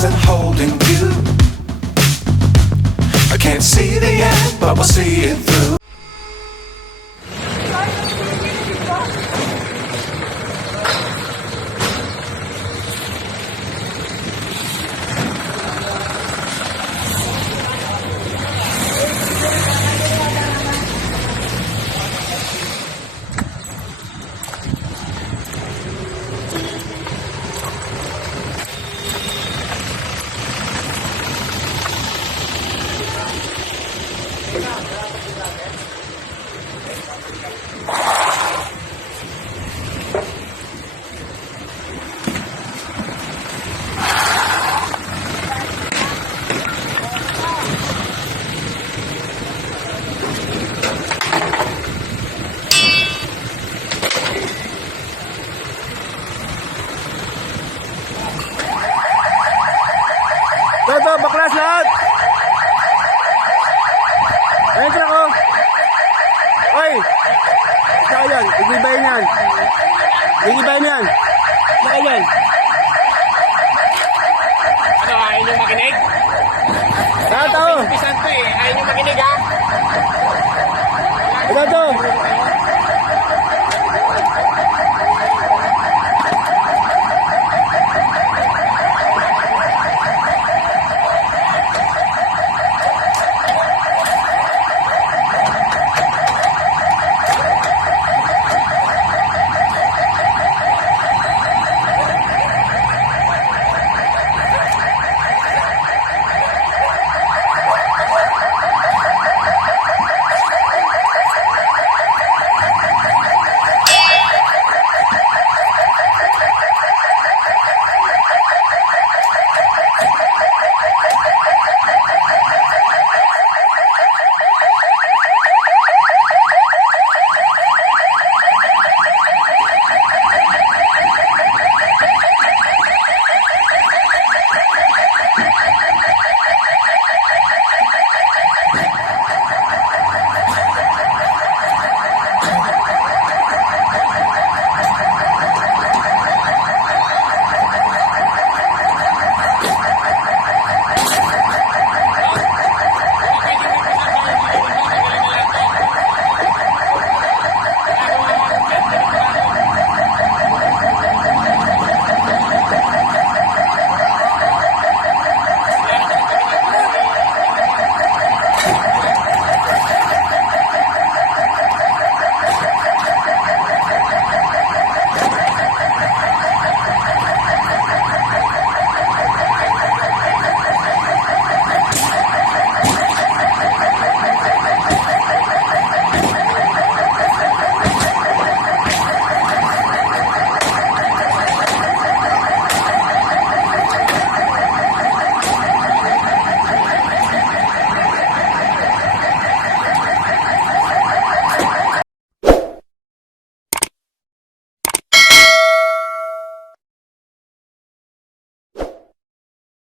wasn't holding you. I can't see the end, but we'll see it through. Toto, baklas lahat! Ayun siya ko! Oy! Ikaw yan, igibayin yan! Igibayin yan! Ikaw yan! Ano, ayaw nyo makinig? Tato! Pisan to eh, ayaw nyo makinig ha? Ito to!